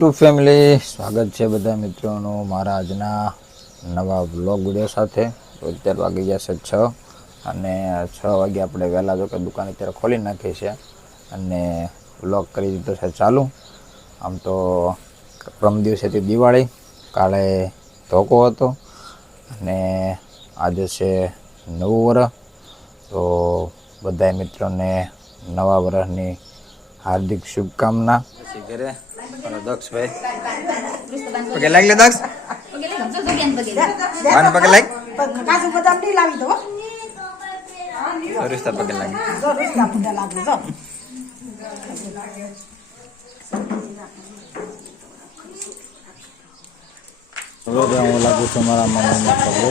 Two family સ્વાગત છે બધા મિત્રોનું મારા આજના નવા વ્લોગ વિડીયો સાથે. તો અત્યારે વાગી ગયા છે 6 અને 6 વાગે આપણે વહેલા જો કે દુકાન અત્યારે ખોલી નાખી છે અને વ્લોગ કરી દીધો છે ચાલુ. આમ તો પ્રમ દિવસેથી દિવાળી, કાલે ધોકો હતો અને આજે છે નવું વર્ષ. તો બધા મિત્રોને નવા વર્ષની હાર્દિક શુભકામના. ઘરે દક્ષભાઈ પગે લાગ લે દક્ષ વાન પગે લાગ કાજુ બદામ ની લાવી દો સરિસ્તા પગે લાગ સરિસ્તા પગે લાગ જો હવે હું લાગુ છું મારા મમ્મીના પગે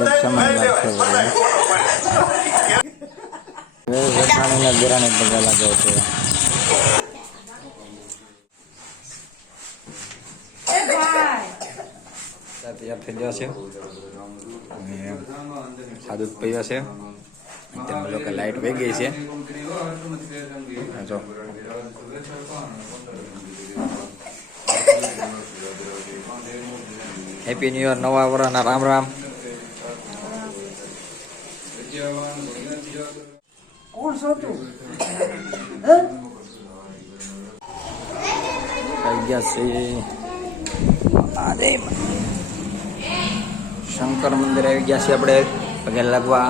દક્ષમાં લાગશે વેસાણીના ગોરાને પગે લાગે છે. તૈયાર થઈ ગયા છે અને સાદું પૈયા છે. તેમાં લોકો લાઈટ વહી ગઈ છે. જો હેપી ન્યુ યર, નવા વર્ષના રામ રામ. આવી ગયા છે શંકર મંદિર, આવી ગયા છે આપણે પગે લાગવા.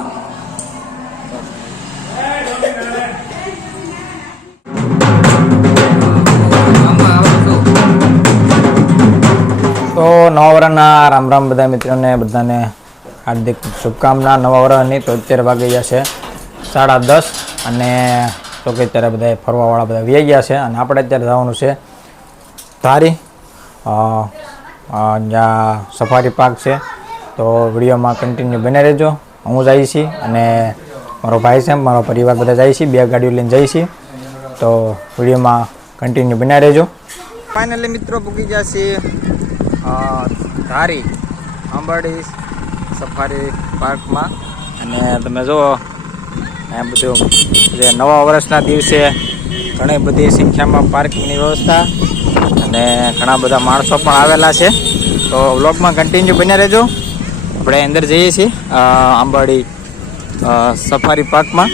તો નવા વર્ષના રામ રામ બધા મિત્રોને, બધાને હાર્દિક શુભકામના નવા વર્ષની. તો અત્યારે વાગી ગયા છે 10:30 અને તો કે અત્યારે બધા ફરવાવાળા બધા વી ગયા છે અને આપણે અત્યારે જવાનું છે ધારી. જ્યાં સફારી પાર્ક છે. તો વિડીયોમાં કન્ટિન્યુ બને રહેજો. હું જઈએ છીએ અને મારો ભાઈ છે, મારો પરિવાર બધા જાય છે, 2 ગાડીઓ લઈને જઈએ છીએ. તો વિડીયોમાં કન્ટિન્યુ બન્યા રહેજો. ફાઇનલી મિત્રો પૂકી ગયા છીએ ધારી આંબાડી સફારી પાર્કમાં. અને તમે જુઓ આ બધું જે નવા વર્ષના દિવસે ઘણી બધી સંખ્યામાં પાર્કિંગની વ્યવસ્થા અને ઘણા બધા માણસો પણ આવેલા છે. તો વ્લોગમાં કન્ટિન્યુ બન્યા રહેજો. આપણે અંદર જઈએ છીએ આંબાડી સફારી પાર્કમાં.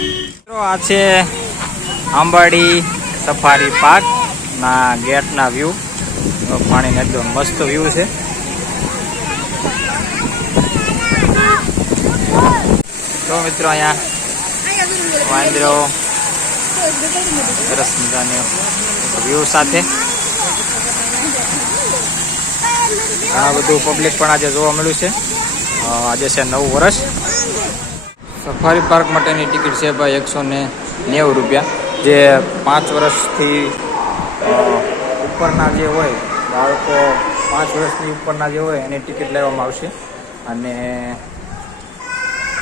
આ છે આંબાડી સફારી પાર્કના ગેટના વ્યૂ. પાણીનો એકદમ મસ્ત વ્યૂ છે. તો મિત્રો અહીંયા વાંદરો સરસ મજાનો વ્યૂ સાથે ઘણા બધું પબ્લિક પણ આજે જોવા મળ્યું છે. આજે છે નવું વર્ષ. સફારી પાર્ક માટેની ટિકિટ છે ભાઈ 190 રૂપિયા. જે 5 વર્ષથી ઉપરના જે હોય બાળકો, 5 વર્ષની ઉપરના જે હોય એની ટિકિટ લેવામાં આવશે અને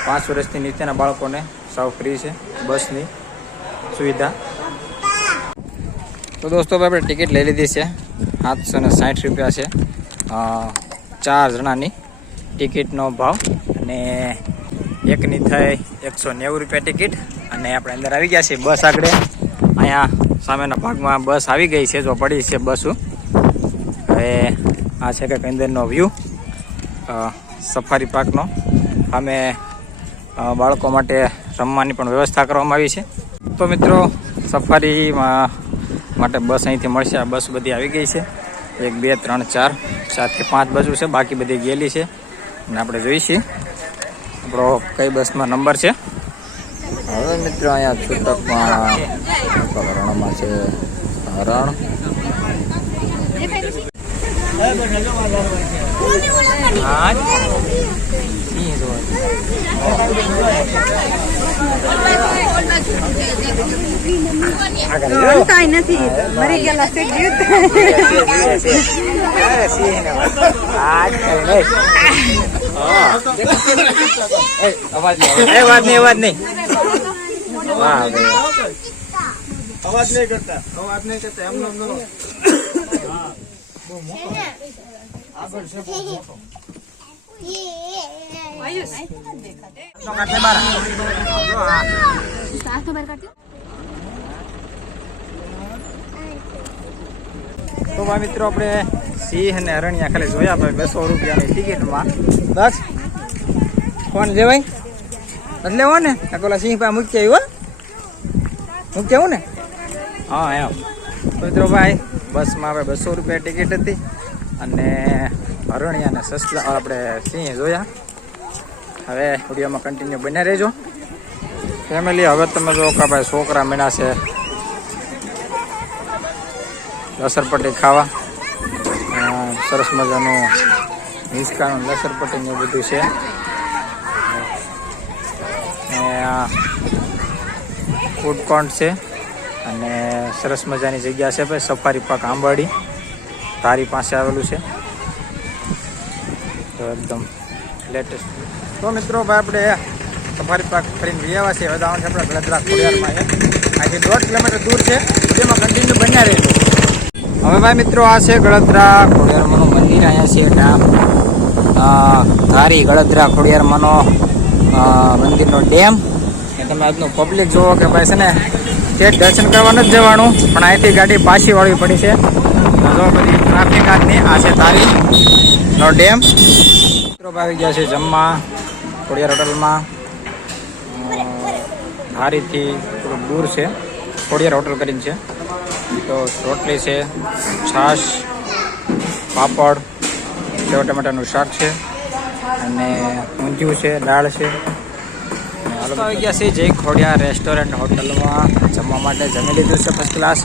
5 વર્ષથી નીચેના બાળકોને સાવ ફ્રી છે બસની સુવિધા. તો દોસ્તો આપણે ટિકિટ લઈ લીધી છે. 760 રૂપિયા છે 4 જણાની ટિકિટનો ભાવ અને એકની થઈ 190 રૂપિયા ટિકિટ. અને આપણે અંદર આવી ગયા છીએ બસ આગળ. અહીંયા સામેના ભાગમાં બસ આવી ગઈ છે, જો પડી છે બસો. હવે આ છે કંઈક અંદરનો વ્યૂ સફારી પાર્કનો. સામે બાળકો માટે રમવાની પણ વ્યવસ્થા કરવામાં આવી છે. તો મિત્રો સફારીમાં માટે બસ અહીંથી મળશે. આ બસ બધી આવી ગઈ છે. 1 2 3 4 7 કે 5 બસો છે, બાકી બધી ગયેલી છે. અને આપણે જોઈશું આપણો કઈ બસમાં નંબર છે. હવે મિત્રો અહીંયા છૂટકમાં રણમાં છે હરણ. નથી મરી ગયેલા છે. અવાજ નહીં. અવાજ નહીં કરતા એમનો બહુ મોટો આગળ છે, બહુ મોટો. તો ભાઈ મિત્રો આપણે સિંહ અને હરણિયા ખાલી જોયા ભાઈ 200 રૂપિયાની ટિકિટમાં. બસ કોણ લેવાય એટલે લેવો ને પેલા સિંહ પાસે મૂકી આવ્યો મૂકી આવું ને. હા એમ તો મિત્રો ભાઈ બસમાં આપણે 200 રૂપિયા ટિકિટ હતી અને હરણિયા અને સસલા આપણે સિંહ જોયા. હવે વિડીયોમાં કન્ટિન્યુ બન્યા રહેજો ફેમિલી. હવે તમે જો કે ભાઈ છોકરા મીના છે લસરપટ્ટી ખાવા. સરસ મજાનું હિંચકાનું લસરપટ્ટી ને બધું છે. ફૂડ કોર્ટ છે અને સરસ મજાની જગ્યા છે ભાઈ. સફારી પાર્ક આંબાડી ધારી પાસે આવેલું છે. તો એકદમ લેટેસ્ટ. તો મિત્રો ભાઈ આપણે સફારી પાર્ક ફરીને આવ્યા છે. હવે જવાનું છે આપણે ગળદરા ખોડિયારમાં. આજે 1.5 કિલોમીટર દૂર છે. જેમાં કન્ટિન્યુ બન્યા રહેજો. હવે ભાઈ મિત્રો આ છે ગળદરા ખોડિયારમાંનું મંદિર. અહીંયા છે ધારી ગળદરા ખોડિયારમાંનો મંદિરનો ડેમ. તમે આજનું પબ્લિક જુઓ કે ભાઈ છે ને તે દર્શન કરવા નથી જવાનું પણ અહીંથી ગાડી પાછી વાળવી પડી છે. જો બધી ટ્રાફિક આજની. આ છે ધારીનો ડેમ. મિત્રો આવી ગયા છે જમવા ખોડિયાર હોટલમાં. ધારીથી થોડુંક દૂર છે. ખોડિયાર હોટલ કરીને છે. તો રોટલી છે, છાશ, પાપડ, સેવ ટમેટાનું શાક છે અને ઊંધિયું છે, દાળ છે. આવી ગયા છે જય ખોડિયાર રેસ્ટોરન્ટ હોટલમાં જમવા માટે. જમી લીધું છે ફર્સ્ટ ક્લાસ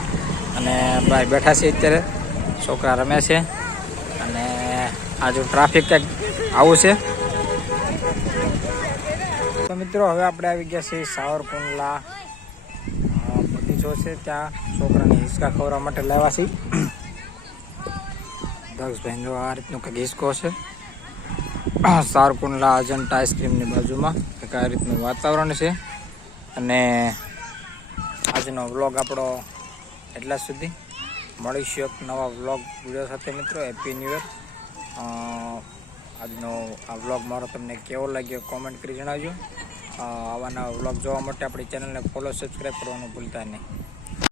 અને ભાઈ બેઠા છે અત્યારે. છોકરા રમે છે અને આ જો ટ્રાફિક કંઈક આવું છે. તો મિત્રો હવે આપણે આવી ગયા છીએ સાવરકુંડલા બગીચો છે. ત્યાં છોકરાને હિંચકા ખવડાવવા માટે લાવ્યા છીએ. દક્ષભાઈ જો આ રીતનું કંઈક હિંચકો છે. સાવરકુંડલા અજંટા આઈસ્ક્રીમની બાજુમાં કંઈક આ રીતનું વાતાવરણ છે. અને આજનો વ્લોગ આપણો એટલા સુધી. મળીશું એક નવા વ્લોગ વિડીયો સાથે મિત્રો. Happy new year. આજનો આ વ્લોગ મારો તમને કેવો લાગ્યો કોમેન્ટ કરી જણાવજો. આવા નવા વ્લોગ જોવા માટે આપણી ચેનલને ફોલો સબસ્ક્રાઈબ કરવાનું ભૂલતા નહીં.